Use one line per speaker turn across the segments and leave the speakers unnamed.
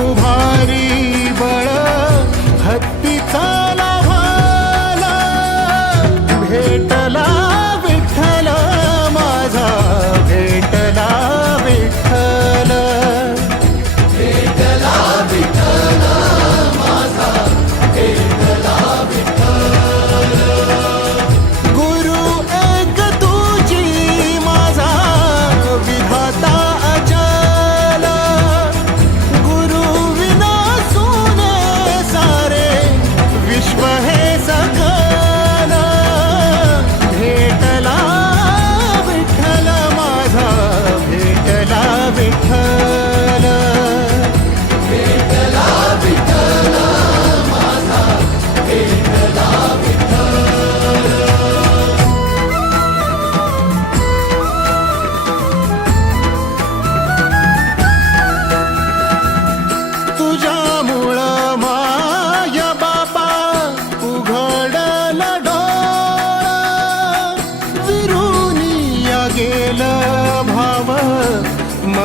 o marido.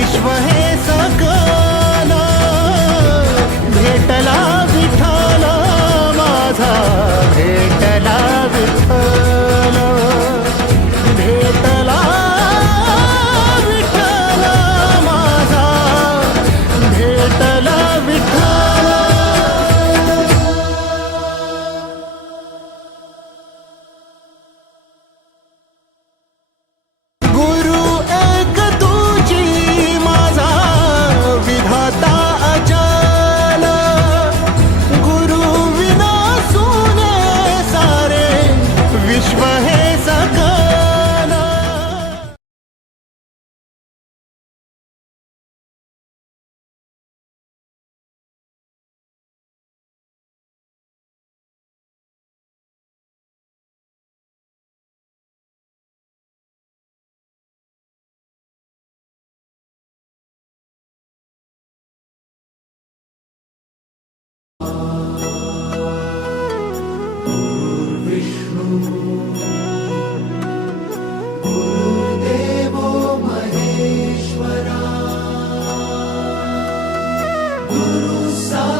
विश्व है Guru Sahib.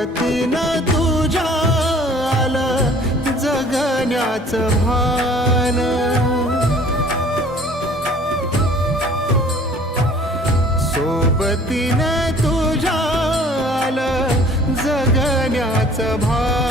वतीनं तुझ्या आलं जगण्याचं भान. सोबतीनं तुझ्या आलं जगण्याचं भान.